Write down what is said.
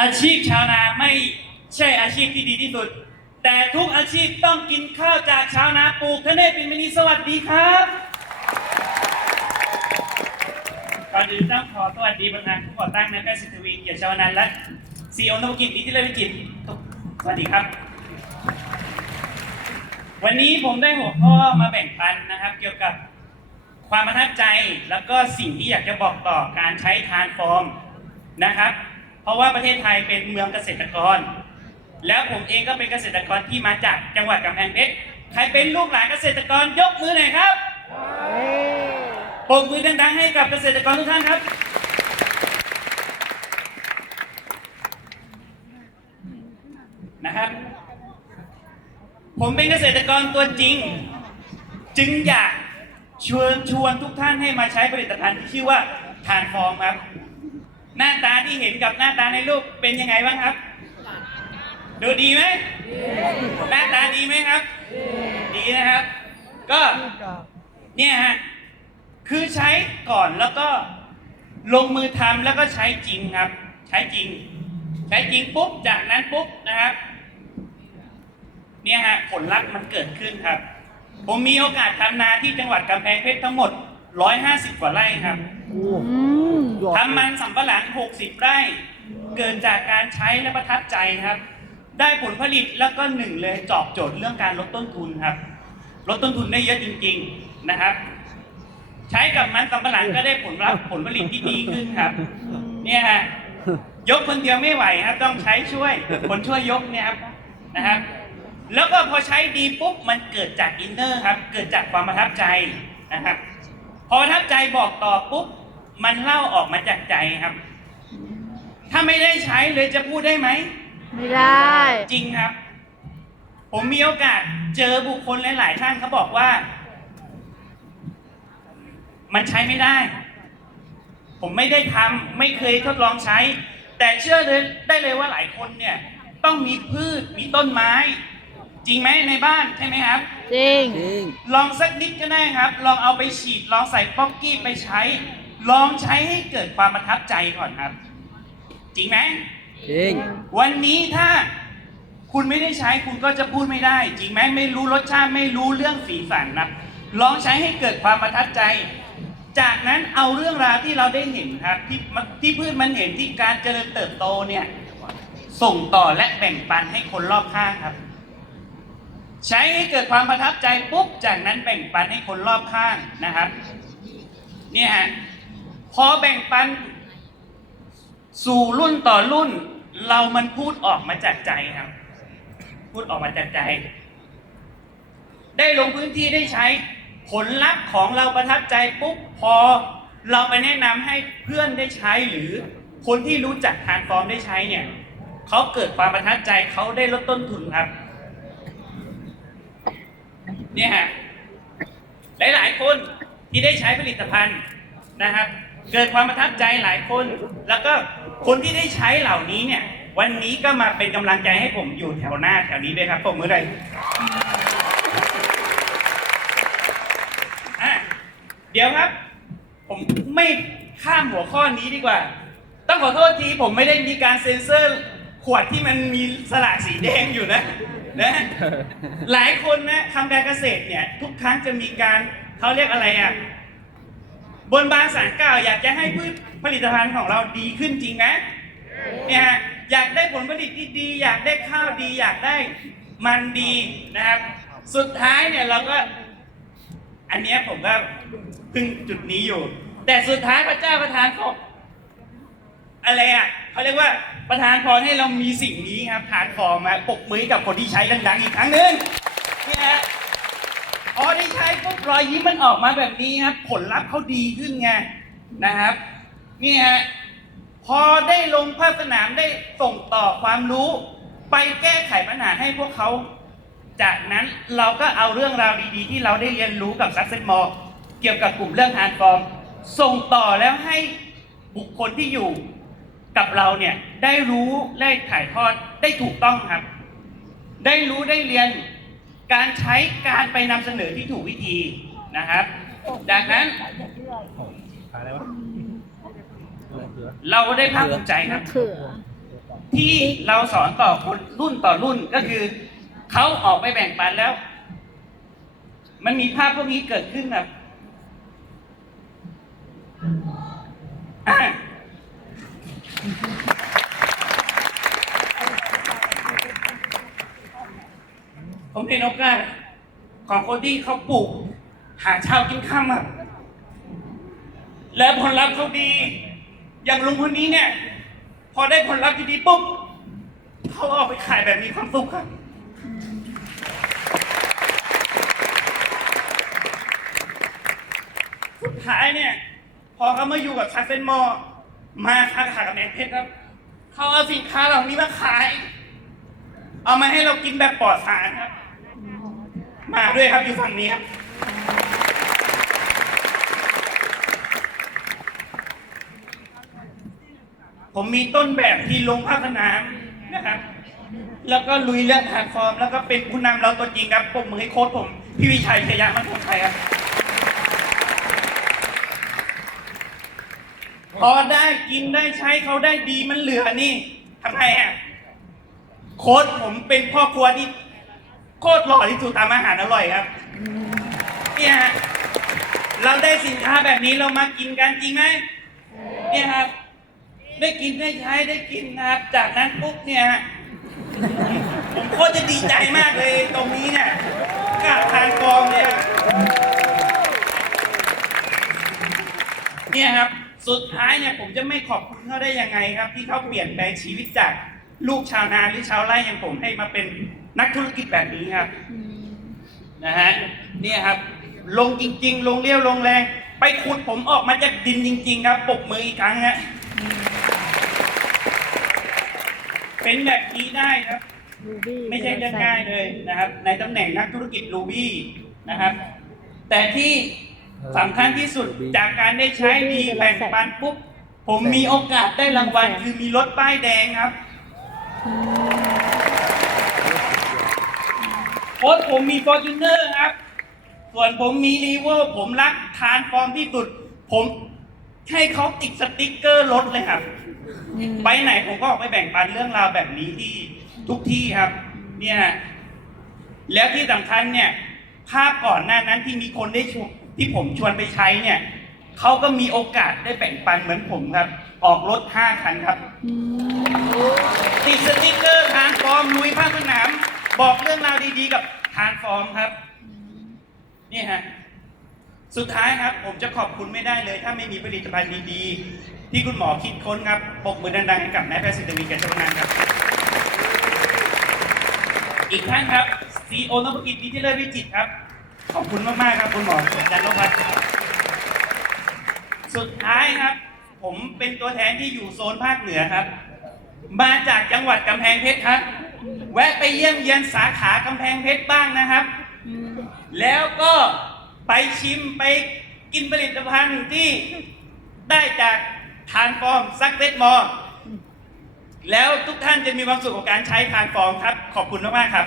อาชีพชาวนาไม่ใช่อาชีพที่ดีที่สุด แต่ทุกอาชีพต้องกินข้าวจากชาวนาปลูกทะเนศปินมินีสวัสดีครับก่อนอื่นต้องขอสวัสดีประธานผู้ก่อตั้งนะแพทย์สิทธวีเกียรติชาวนันและซีโอนวกิจนิติเลวิจิตสวัสดีครับ วันนี้ผมได้หัวข้อมาแบ่งปันนะครับ เกี่ยวกับความประทับใจแล้วก็สิ่งที่อยากจะบอกต่อการใช้ทานฟอร์มนะครับ เพราะว่าประเทศไทยเป็นเมืองเกษตรกร แล้วผมเองก็เป็นเกษตรกรที่มาจากจังหวัดกำแพงเพชรใครเป็นลูกหลานเกษตรกรยกมือหน่อยครับปรบมือดังๆให้กับเกษตรกรทุกท่านครับ นะครับ ผมเป็นเกษตรกรตัวจริง จึงอยากชวนชวนทุกท่านให้มาใช้ผลิตภัณฑ์ที่ชื่อว่าทานฟอร์มครับ หน้าตาที่เห็นกับหน้าตาในรูปเป็นยังไงบ้างครับ ดูดีไหมหน้าตาดีไหมครับ ดีนะครับ ก็เนี่ยฮะคือใช้ก่อนแล้วก็ลงมือทำแล้วก็ใช้จริงครับ ใช้จริง ใช้จริงปุ๊บจากนั้นปุ๊บนะครับเนี่ยฮะผลลัพธ์มันเกิดขึ้นครับ ผมมีโอกาสทำนาที่จังหวัดกำแพงเพชรทั้งหมด 150 กว่าไร่ครับ ทำมันสำปะหลัง 60 ไร่ เกิดจากการใช้และประทับใจครับ ได้ผลผลิตแล้วก็หนึ่งเลยตอบโจทย์เรื่องการลดต้นทุนครับ ลดต้นทุนได้เยอะจริง ๆนะครับ ใช้กับมันสำปะหลังก็ได้ผลลัพธ์ผลผลิตที่ดีขึ้นครับ เนี่ยฮะยกคนเดียวไม่ไหวครับ ต้องใช้ช่วยคนช่วยยกเนี่ยครับนะครับ แล้วก็พอใช้ดีปุ๊บมันเกิดจากอินเนอร์ครับ เกิดจากความประทับใจนะครับ พอประทับใจบอกต่อปุ๊บ มันเล่าออกมาจากใจครับ ถ้าไม่ได้ใช้เลยจะพูดได้ไหม ไม่ได้ จริงครับ ผมมีโอกาสเจอบุคคลหลาย ๆ ท่านเขาบอกว่า มันใช้ไม่ได้ ผมไม่ได้ทำไม่เคยทดลองใช้ แต่เชื่อเลยได้เลยว่าหลายคนเนี่ย ต้องมีพืชมีต้นไม้ จริงไหมในบ้านใช่ไหมครับ จริงจริงลองสักนิดก็ได้ครับ ลองเอาไปฉีด ลองใส่ป๊อกกี้ไปใช้ ลองใช้ให้เกิดความประทับใจก่อนครับ จริงไหมจริง วันนี้ถ้าคุณไม่ได้ใช้คุณก็จะพูดไม่ได้ จริงไหมไม่รู้รสชาติไม่รู้เรื่องสีสันนะลองใช้ให้เกิดความประทับใจ จากนั้นเอาเรื่องราวที่เราได้เห็นครับที่ที่พืชมันเห็นที่การเจริญเติบโตเนี่ยส่งต่อและแบ่งปันให้คนรอบข้างครับ ใช้ให้เกิดความประทับใจปุ๊บจากนั้นแบ่งปันให้คนรอบข้างนะครับ เนี่ยฮะ พอแบ่งปัน สู่รุ่นต่อรุ่น เรามันพูดออกมาจากใจครับ พูดออกมาจากใจ ได้ลงพื้นที่ได้ใช้ ผลลัพธ์ของเราประทับใจปุ๊บพอเราไปแนะนำให้เพื่อนได้ใช้หรือคนที่รู้จักทานฟอร์มได้ใช้เนี่ยเขาเกิดความประทับใจเขาได้ลดต้นทุนครับ เนี่ยฮะหลายๆคนที่ได้ใช้ผลิตภัณฑ์นะครับ เกิดความประทับใจหลายคน แล้วก็คนที่ได้ใช้เหล่านี้เนี่ย วันนี้ก็มาเป็นกำลังใจให้ผมอยู่แถวหน้าแถวนี้ด้วยครับปรบมือเลยอะเดี๋ยวครับ ผมไม่ข้ามหัวข้อนี้ดีกว่า ต้องขอโทษทีผมไม่ได้มีการเซ็นเซอร์ ขวดที่มันมีสลากสีแดงอยู่นะนะหลายคนนะทำการเกษตรเนี่ย ทุกครั้งจะมีการเขาเรียกอะไรอะ บนบานสารกล่าวอยากจะให้พืชผลิตภัณฑ์ของเราดีขึ้นจริงไหมเนี่ยฮะอยากได้ผลผลิตที่ดี อยากได้ข้าวดี อยากได้มันดีนะครับ สุดท้ายเนี่ยเราก็ อันนี้ผมก็พึ่งจุดนี้อยู่ แต่สุดท้ายพระเจ้าประทานเขาอะไรอะเขาเรียกว่าประทานพรให้เรามีสิ่งนี้ครับทานฟอมาปรบมือกับคนที่ใช้ดังๆอีกครั้งหนึ่งเนี่ยฮะ พอได้ใช้ปุ๊บรอยยิ้มมันออกมาแบบนี้ครับผลลัพธ์เขาดีขึ้นไงนะครับนี่ฮะพอได้ลงภาคสนามได้ส่งต่อความรู้ ไปแก้ไขปัญหาให้พวกเขา จากนั้นเราก็เอาเรื่องราวดีๆ ที่เราได้เรียนรู้กับซักเซนมอเกี่ยวกับกลุ่มเรื่องทานฟอร์ม ส่งต่อแล้วให้บุคคลที่อยู่กับเราเนี่ยได้รู้ได้ถ่ายทอดได้ถูกต้องครับ ได้รู้ได้เรียน การใช้การไปนำเสนอที่ถูกวิธีนะครับ จากนั้น อะไรวะเราได้ภาคภูมิใจครับ เขือที่เราสอนต่อคนรุ่นต่อรุ่นก็คือเขาออกไปแบ่งปันแล้ว มันมีภาพพวกนี้เกิดขึ้นแบบอะ ผมเห็นโอกาสของคนที่เขาปลูก หาเช้ากินข้ามอะแล้วผลลัพธ์เขาดี อย่างลุงคนนี้เนี่ย พอได้ผลลัพธ์ดีปุ๊บเขาเอาไปขายแบบมีความสุขครับสุดท้ายเนี่ย พอเขามาอยู่กับคาเฟนมอ มาค้าขายกับแมนเพชรครับ เขาเอาสินค้าเหล่านี้มาขาย เอามาให้เรากินแบบปลอดสารครับ มาด้วยครับอยู่ฝั่งนี้ครับ ผมมีต้นแบบที่ลงภาคสนามนะครับ แล้วก็ลุยเรื่องแพลตฟอร์ม แล้วก็เป็นผู้นำเราตัวจริงครับปมมือให้โค้ชผม พี่วิชัยชยะมันคงชัยครับพอได้กินได้ใช้เขาได้ดีมันเหลือนี่ทำไงอะ โค้ชผมเป็นพ่อครัวที่โคตรหล่อที่สุดทำอาหารอร่อยครับเนี่ยฮะเราได้สินค้าแบบนี้เรามากินกันจริงไหมเนี่ยครับ ได้กินได้ใช้ได้กินนะครับ จากนั้นปุ๊บเนี่ยฮะผมโคตรจะดีใจมากเลยตรงนี้เนี่ยกาทานกองเนี่ยเนี่ยครับ สุดท้ายเนี่ยผมจะไม่ขอบคุณเขาได้ยังไงครับ ที่เขาเปลี่ยนแปลงชีวิตจาก ลูกชาวนาหรือชาวไร่อย่างผมให้มาเป็นนักธุรกิจแบบนี้ครับนะฮะเนี่ยครับ ลงจริง ๆ ลงเลี้ยวลงแรง ไปขุดผมออกมาจากดินจริง ๆ ครับปรบมืออีกครั้งฮะเป็นแบบนี้ได้ครับ ไม่ใช่เรื่องง่ายเลยนะครับ ในตำแหน่งนักธุรกิจรูบี้นะครับ แต่ที่สำคัญที่สุดจากการได้ใช้ดีแบ่งปันปุ๊บผมมีโอกาสได้รางวัลคือมีรถป้ายแดงครับ โค้ชผมมีฟอร์จูเนอร์ครับ ส่วนผมมีรีเวอร์ผมรักทานฟอร์มที่สุด ผมให้เขาติดสติ๊กเกอร์รถเลยครับ ไปไหนผมก็ออกไปแบ่งปันเรื่องราวแบบนี้ที่ทุกที่ครับ เนี่ยฮะแล้วที่สำคัญเนี่ย ภาพก่อนหน้านั้นที่มีคนได้ชวนที่ผมชวนไปใช้เนี่ยเขาก็มีโอกาสได้แบ่งปันเหมือนผมครับ ออกรถห้าคันครับ ติดสติ๊กเกอร์ทานฟอร์มลุยภาคสนาม บอกเรื่องราวดีๆกับทานฟอร์มครับ นี่ฮะ สุดท้ายครับผมจะขอบคุณไม่ได้เลย ถ้าไม่มีผลิตภัณฑ์ดีๆ ที่คุณหมอคิดค้นครับปรบมือดังๆให้กับนายแพทย์สิทธิวิทย์กัญจวนันครับ อีกท่านครับซีโอนพกิจดิจิทัลวิจิตครับ ขอบคุณมากๆครับคุณหมออาจารย์นพัฒน์ครับสุดท้ายครับ ผมเป็นตัวแทนที่อยู่โซนภาคเหนือครับ มาจากจังหวัดกำแพงเพชรครับ แวะไปเยี่ยมเยียนสาขากำแพงเพชรบ้างนะครับ แล้วก็ไปชิมไปกินผลิตภัณฑ์ที่ได้จากทานฟอร์มซักเซตมอแล้วทุกท่านจะมีความสุขกับการใช้ทานฟอร์มครับ ขอบคุณมากๆครับ